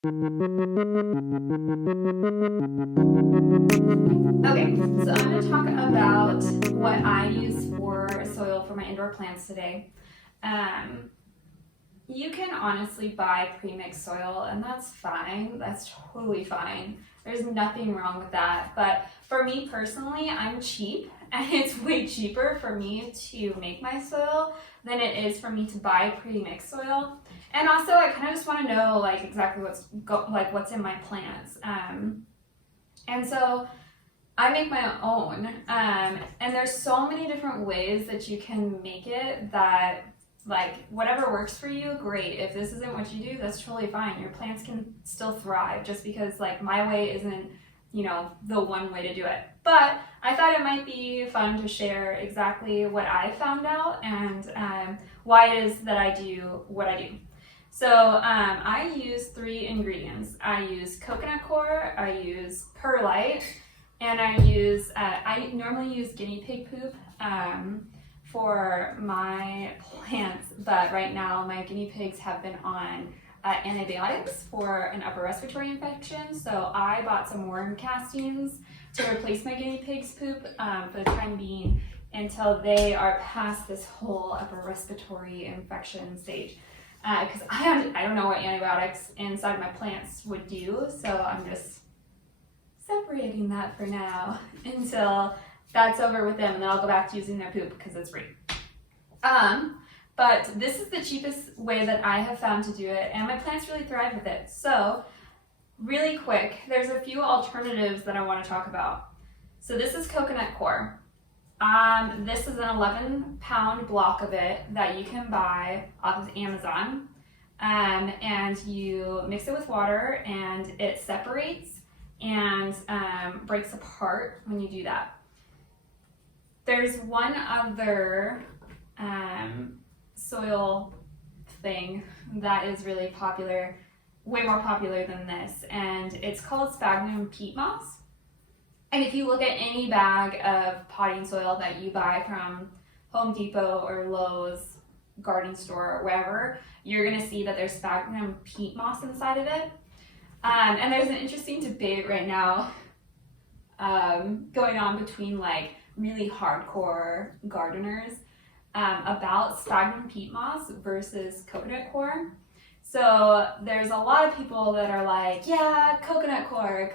Okay, so I'm going to talk about what I use for soil for my indoor plants today. Um, you can honestly buy pre-mixed soil, and that's fine. That's totally fine. There's nothing wrong with that. But for me personally, I'm cheap, and it's way cheaper for me to make my soil than it is for me to buy pre-mixed soil. And also, I kind of just want to know like exactly what's in my plants. And so I make my own, and there's so many different ways that you can make it that, like, whatever works for you, great. If this isn't what you do, that's totally fine. Your plants can still thrive just because, like, my way isn't, the one way to do it. But I thought it might be fun to share exactly what I found out and why it is that I do what I do. So I use 3 ingredients. I use coconut coir, I use perlite, and I normally use guinea pig poop for my plants, but right now my guinea pigs have been on antibiotics for an upper respiratory infection, so I bought some worm castings to replace my guinea pig's poop for the time being until they are past this whole upper respiratory infection stage. Because I don't know what antibiotics inside my plants would do, so I'm just separating that for now until that's over with them, and then I'll go back to using their poop because it's free. But this is the cheapest way that I have found to do it, and my plants really thrive with it. So really quick, there's a few alternatives that I want to talk about. So this is coconut coir. This is an 11-pound block of it that you can buy off of Amazon, and you mix it with water, and it separates and breaks apart when you do that. There's one other soil thing that is really popular, way more popular than this, and it's called sphagnum peat moss. And if you look at any bag of potting soil that you buy from Home Depot or Lowe's, garden store, or wherever, you're going to see that there's sphagnum peat moss inside of it. And there's an interesting debate right now going on between like really hardcore gardeners about sphagnum peat moss versus coconut coir. So there's a lot of people that are like, yeah, coconut coir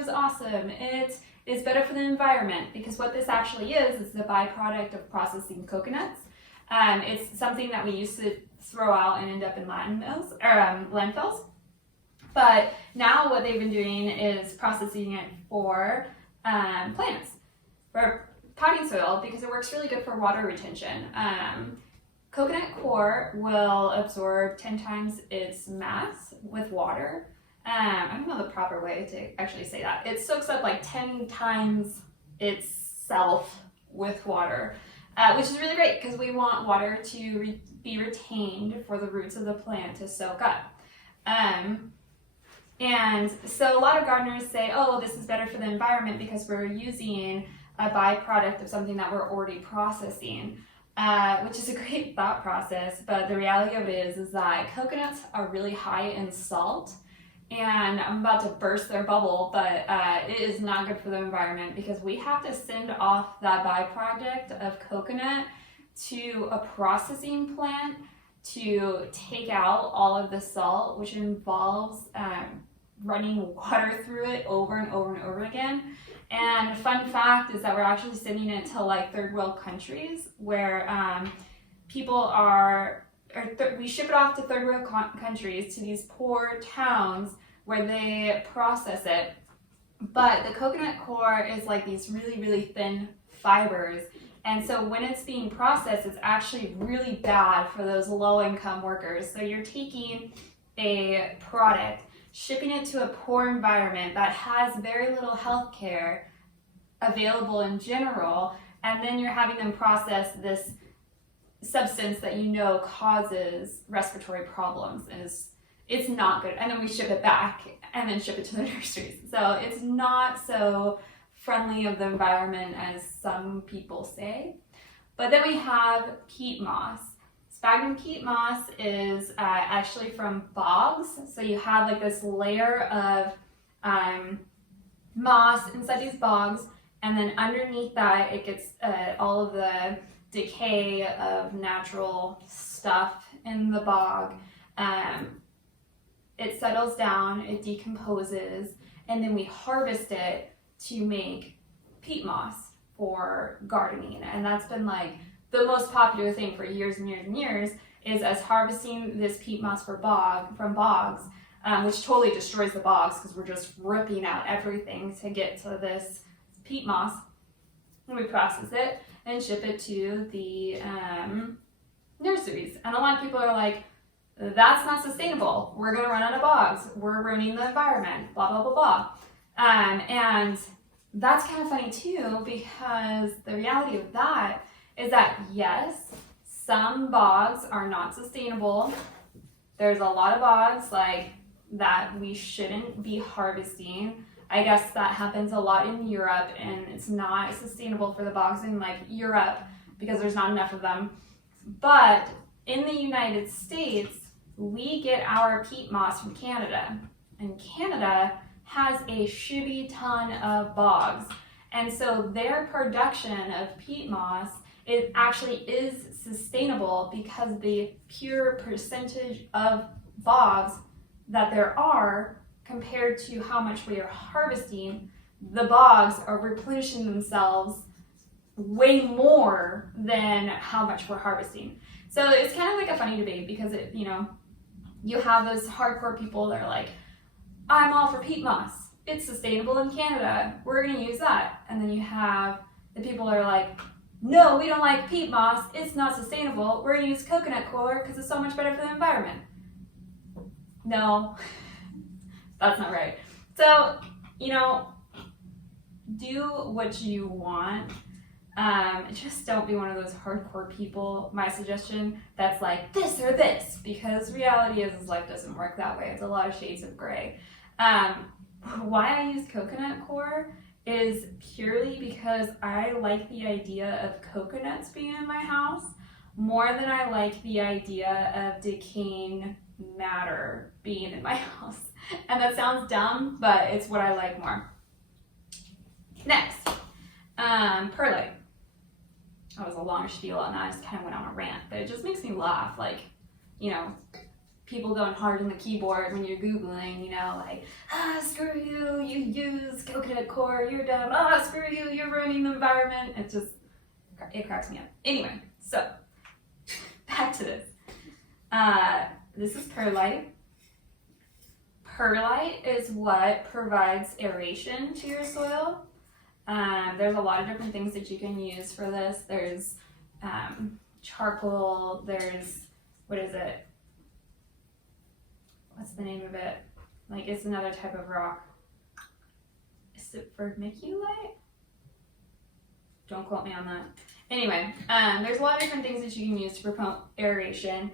is awesome. It's better for the environment, because what this actually is the byproduct of processing coconuts. It's something that we used to throw out and end up in landfills. But now what they've been doing is processing it for plants, for potting soil, because it works really good for water retention. Coconut coir will absorb 10 times its mass with water. I don't know the proper way to actually say that. It soaks up like 10 times itself with water, which is really great because we want water to be retained for the roots of the plant to soak up. And so a lot of gardeners say, oh, this is better for the environment because we're using a byproduct of something that we're already processing. Which is a great thought process, but the reality of it is that coconuts are really high in salt, and I'm about to burst their bubble, but it is not good for the environment because we have to send off that byproduct of coconut to a processing plant to take out all of the salt, which involves running water through it over and over and over again. And fun fact is that we're actually sending it to like third world countries where we ship it off to third world countries, to these poor towns where they process it. But the coconut coir is like these really, really thin fibers. And so when it's being processed, it's actually really bad for those low income workers. So you're taking a product, shipping it to a poor environment that has very little health care available in general, and then you're having them process this substance that causes respiratory problems, and it's not good. And then we ship it back and then ship it to the nurseries. So it's not so friendly of the environment as some people say. But then we have peat moss. Sphagnum peat moss is actually from bogs. So you have like this layer of moss inside these bogs, and then underneath that it gets all of the decay of natural stuff in the bog. It settles down, it decomposes, and then we harvest it to make peat moss for gardening. And that's been like the most popular thing for years and years and years, is us harvesting this peat moss from bogs, which totally destroys the bogs because we're just ripping out everything to get to this peat moss. And we process it and ship it to the nurseries. And a lot of people are like, that's not sustainable. We're going to run out of bogs. We're ruining the environment, blah, blah, blah, blah. And that's kind of funny too, because the reality of that is that yes, some bogs are not sustainable. There's a lot of bogs like that we shouldn't be harvesting. I guess that happens a lot in Europe, and it's not sustainable for the bogs in like Europe because there's not enough of them. But in the United States, we get our peat moss from Canada, and Canada has a shitty ton of bogs. And so their production of peat moss actually is sustainable because the pure percentage of bogs that there are compared to how much we are harvesting, the bogs are replenishing themselves way more than how much we're harvesting. So it's kind of like a funny debate because it, you have those hardcore people that are like, I'm all for peat moss. It's sustainable in Canada. We're going to use that. And then you have the people that are like, no, we don't like peat moss. It's not sustainable. We're going to use coconut coir because it's so much better for the environment. No, that's not right. So, do what you want. Just don't be one of those hardcore people, my suggestion, that's like this or this, because reality is life doesn't work that way. It's a lot of shades of gray. Why I use coconut coir is purely because I like the idea of coconuts being in my house more than I like the idea of decaying matter being in my house. And that sounds dumb, but it's what I like more. Next, perlite. That was a long spiel on that. I just kind of went on a rant, but it just makes me laugh. Like, people going hard on the keyboard when you're Googling, like, screw you, you use coconut coir, you're dumb, screw you, you're ruining the environment. It cracks me up. Anyway, so, back to this. This is perlite. Perlite is what provides aeration to your soil. There's a lot of different things that you can use for this. There's charcoal, there's, what's the name of it? Like, it's another type of rock. Is it vermiculite? Don't quote me on that. Anyway, there's a lot of different things that you can use to promote aeration.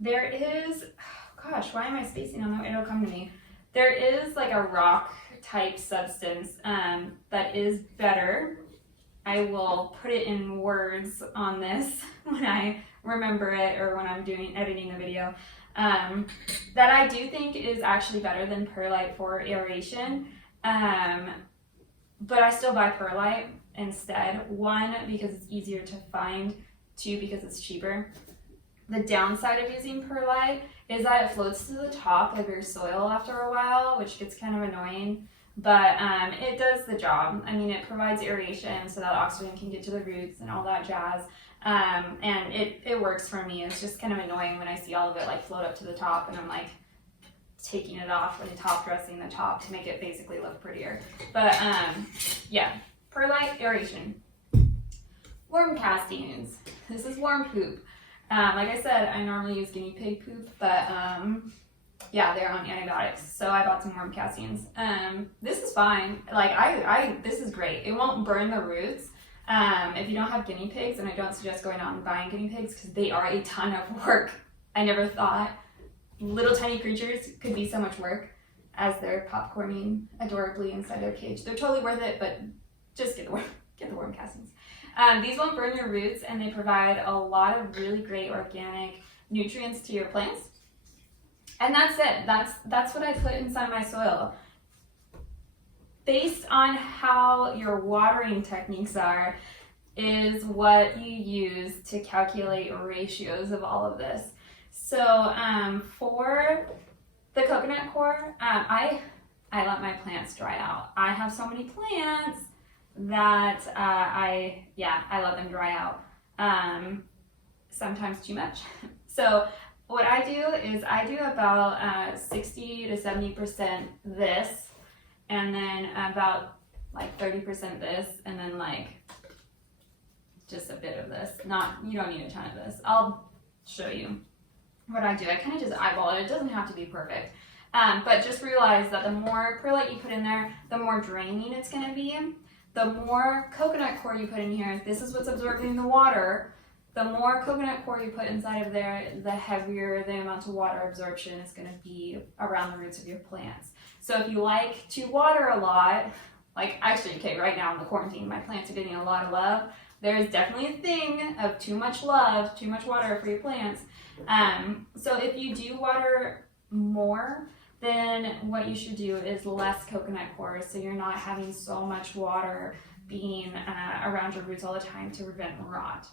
There is, gosh, why am I spacing on that? It'll come to me. There is like a rock type substance that is better. I will put it in words on this when I remember it or when I'm editing the video. That I do think is actually better than perlite for aeration. But I still buy perlite instead. One, because it's easier to find. Two, because it's cheaper. The downside of using perlite is that it floats to the top of your soil after a while, which gets kind of annoying, but it does the job. I mean, it provides aeration so that oxygen can get to the roots and all that jazz, and it works for me. It's just kind of annoying when I see all of it like float up to the top and I'm like taking it off and top dressing the top to make it basically look prettier. But yeah, perlite, aeration. Worm castings. This is worm poop. Like I said, I normally use guinea pig poop, but yeah, they're on antibiotics, so I bought some worm castings. This is fine. Like, this is great. It won't burn the roots. If you don't have guinea pigs, and I don't suggest going out and buying guinea pigs because they are a ton of work. I never thought little tiny creatures could be so much work as they're popcorning adorably inside their cage. They're totally worth it, but just get the worm castings. These won't burn your roots, and they provide a lot of really great organic nutrients to your plants. And that's it. That's what I put inside my soil. Based on how your watering techniques are, is what you use to calculate ratios of all of this. So for the coconut coir, I let my plants dry out. I have so many plants that I let them dry out. Sometimes too much. So what I do is I do about 60 to 70% this, and then about like 30% this, and then like just a bit of this. You don't need a ton of this. I'll show you what I do. I kind of just eyeball it. It doesn't have to be perfect. But just realize that the more perlite you put in there, the more draining it's going to be. The more coconut coir you put in here, this is what's absorbing the water. The more coconut coir you put inside of there, the heavier the amount of water absorption is going to be around the roots of your plants. So if you like to water a lot, like actually, okay, right now in the quarantine, my plants are getting a lot of love. There is definitely a thing of too much love, too much water for your plants. So if you do water more, then what you should do is less coconut coir, so you're not having so much water being around your roots all the time to prevent rot.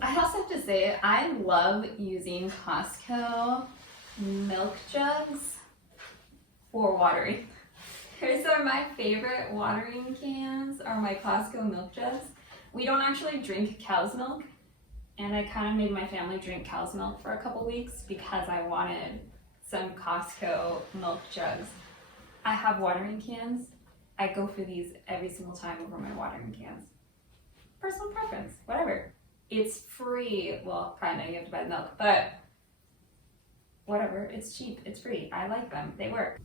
I also have to say, I love using Costco milk jugs for watering. So my favorite watering cans are my Costco milk jugs. We don't actually drink cow's milk, and I kind of made my family drink cow's milk for a couple weeks because I wanted some Costco milk jugs. I have watering cans. I go for these every single time over my watering cans. Personal preference, whatever. It's free. Well, probably not, you have to buy the milk, but whatever. It's cheap. It's free. I like them. They work.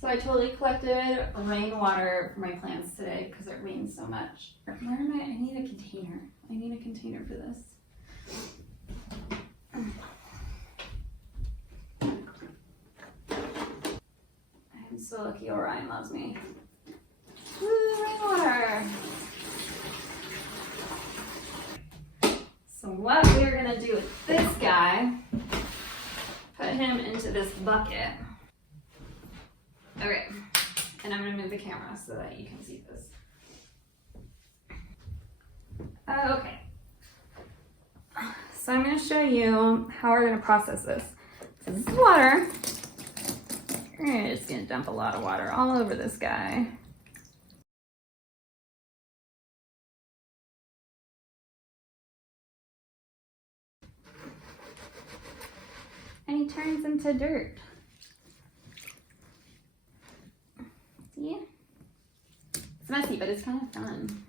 So I totally collected rainwater for my plants today because it rains so much. Where am I? I need a container. I need a container for this. I'm so lucky Orion loves me. Woo, rainwater! So what we're gonna do with this guy, put him into this bucket. Okay, and I'm gonna move the camera so that you can see this. Okay, so I'm gonna show you how we're gonna process this. So this is water. We're just gonna dump a lot of water all over this guy. And he turns into dirt. See? It's messy, but it's kind of fun.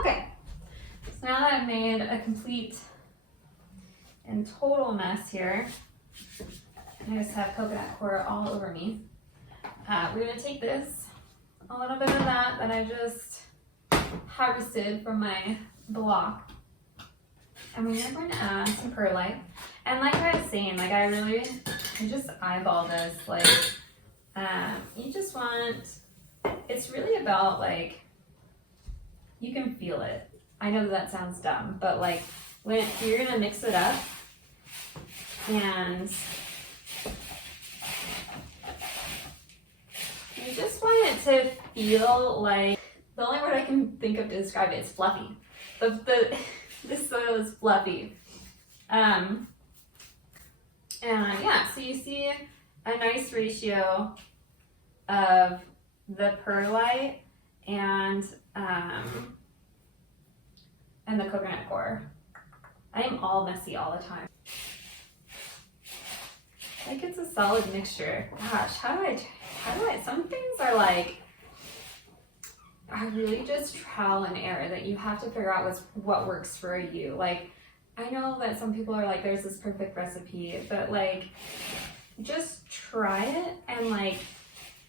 Okay, so now that I've made a complete and total mess here, I just have coconut coir all over me. We're gonna take this, a little bit of that I just harvested from my block, and we're going to add some perlite. And like I was saying, like I just eyeball this, like you just want, it's really about like, you can feel it. I know that sounds dumb, but like when you're gonna mix it up, and you just want it to feel like, the only word I can think of to describe it is fluffy. This soil is fluffy. And yeah, so you see a nice ratio of the perlite and and the coconut coir. I am all messy all the time. Like it's a solid mixture. Gosh, how do I, some things are like, are really just trial and error that you have to figure out what works for you. Like, I know that some people are like, there's this perfect recipe, but like, just try it and like,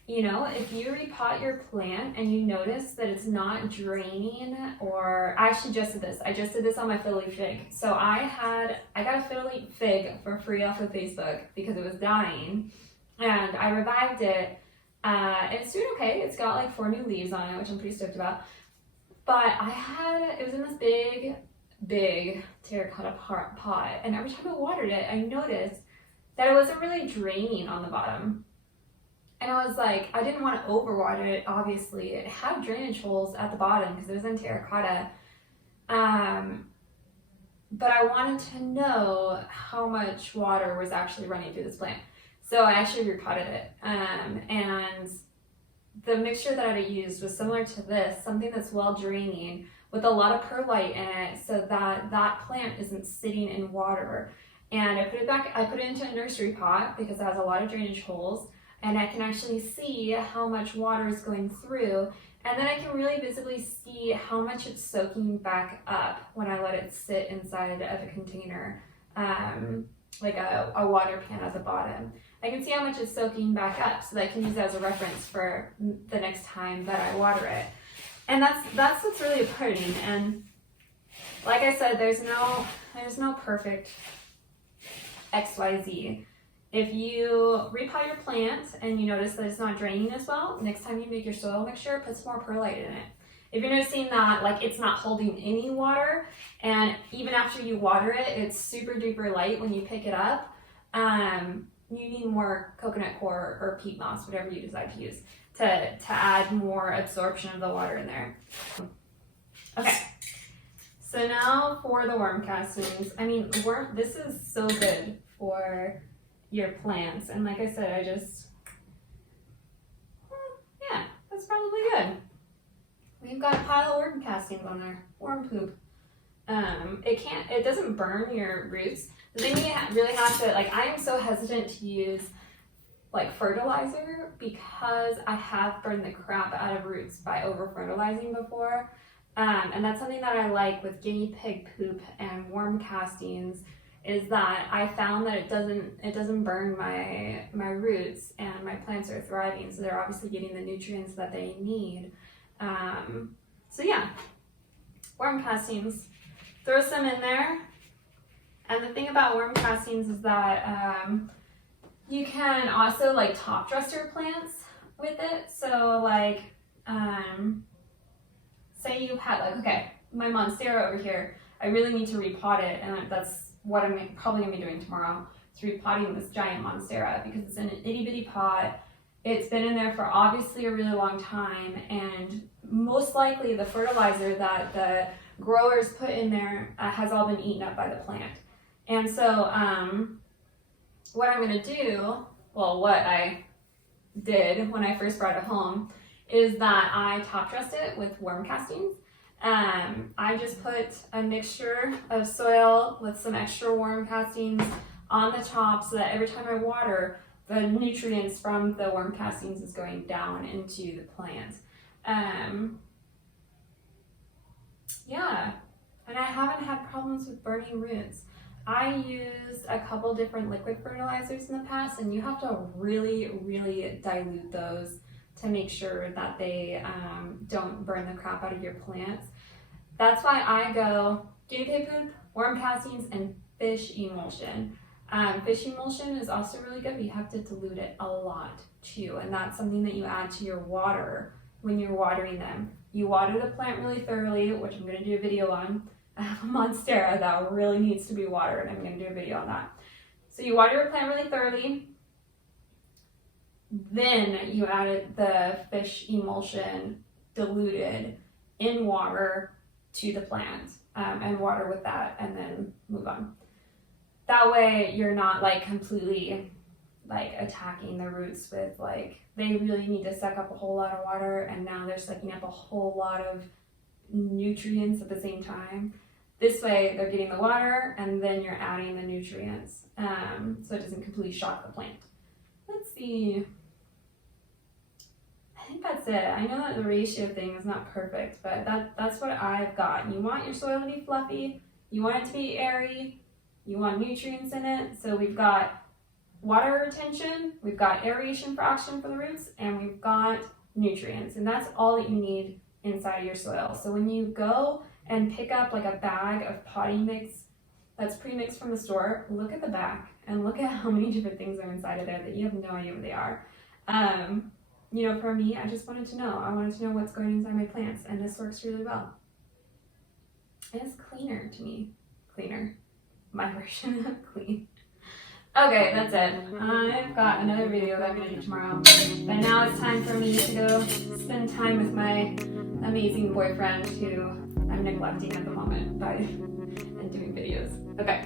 you know, if you repot your plant and you notice that it's not draining, or I actually just did this. I just did this on my fiddly fig. So I got a fiddly fig for free off of Facebook because it was dying, and I revived it. It's doing okay. It's got like 4 new leaves on it, which I'm pretty stoked about. But it was in this big terracotta pot, and every time I watered it, I noticed that it wasn't really draining on the bottom. And I was like, I didn't want to overwater it, obviously. It had drainage holes at the bottom because it was in terracotta. But I wanted to know how much water was actually running through this plant. So I actually repotted it. And the mixture that I used was similar to this, something that's well draining with a lot of perlite in it so that that plant isn't sitting in water. And I put it into a nursery pot because it has a lot of drainage holes. And I can actually see how much water is going through, and then I can really visibly see how much it's soaking back up when I let it sit inside of a container, like a water pan at the bottom. I can see how much it's soaking back up, so that I can use that as a reference for the next time that I water it. And that's what's really important. And like I said, there's no perfect XYZ. If you repot your plant and you notice that it's not draining as well, next time you make your soil mixture, put some more perlite in it. If you're noticing that like it's not holding any water, and even after you water it, it's super duper light when you pick it up, you need more coconut coir or peat moss, whatever you decide to use, to add more absorption of the water in there. Okay, so now for the worm castings. I mean, this is so good for your plants, and like I said, yeah, that's probably good. We've got a pile of worm castings on there, worm poop. It doesn't burn your roots. The thing you really have to, like, I am so hesitant to use like fertilizer because I have burned the crap out of roots by over fertilizing before, and that's something that I like with guinea pig poop and worm castings, is that I found that it doesn't burn my roots, and my plants are thriving, so they're obviously getting the nutrients that they need. So yeah, worm castings, throw some in there. And the thing about worm castings is that you can also like top dress your plants with it. So like, say you had like, okay, my monstera over here, I really need to repot it, and that's what I'm probably gonna be doing tomorrow, is repotting this giant monstera because it's in an itty bitty pot. It's been in there for obviously a really long time, and most likely the fertilizer that the growers put in there has all been eaten up by the plant. And so what I'm gonna do, well, what I did when I first brought it home, is that I top dressed it with worm castings. I just put a mixture of soil with some extra worm castings on the top so that every time I water, the nutrients from the worm castings is going down into the plant. Yeah, and I haven't had problems with burning roots. I used a couple different liquid fertilizers in the past, and you have to really, really dilute those to make sure that they don't burn the crap out of your plants. That's why I go guinea pig poop, worm castings, and fish emulsion. Fish emulsion is also really good, but you have to dilute it a lot too, and that's something that you add to your water when you're watering them. You water the plant really thoroughly, which I'm going to do a video on. I have a monstera that really needs to be watered. I'm going to do a video on that. So you water your plant really thoroughly, then you add the fish emulsion diluted in water to the plant, and water with that, and then move on. That way you're not like completely like attacking the roots with like, they really need to suck up a whole lot of water, and now they're sucking up a whole lot of nutrients at the same time. This way they're getting the water and then you're adding the nutrients, so it doesn't completely shock the plant. Let's see. I think that's it. I know that the ratio thing is not perfect, but that's what I've got. You want your soil to be fluffy, you want it to be airy, you want nutrients in it. So we've got water retention, we've got aeration for oxygen for the roots, and we've got nutrients. And that's all that you need inside your soil. So when you go and pick up like a bag of potting mix that's pre-mixed from the store, look at the back and look at how many different things are inside of there that you have no idea what they are. You know, for me, I just wanted to know. I wanted to know what's going inside my plants, and this works really well. And it's cleaner to me. Cleaner. My version of clean. Okay, that's it. I've got another video that I'm going to do tomorrow. But now it's time for me to go spend time with my amazing boyfriend who I'm neglecting at the moment by and doing videos. Okay.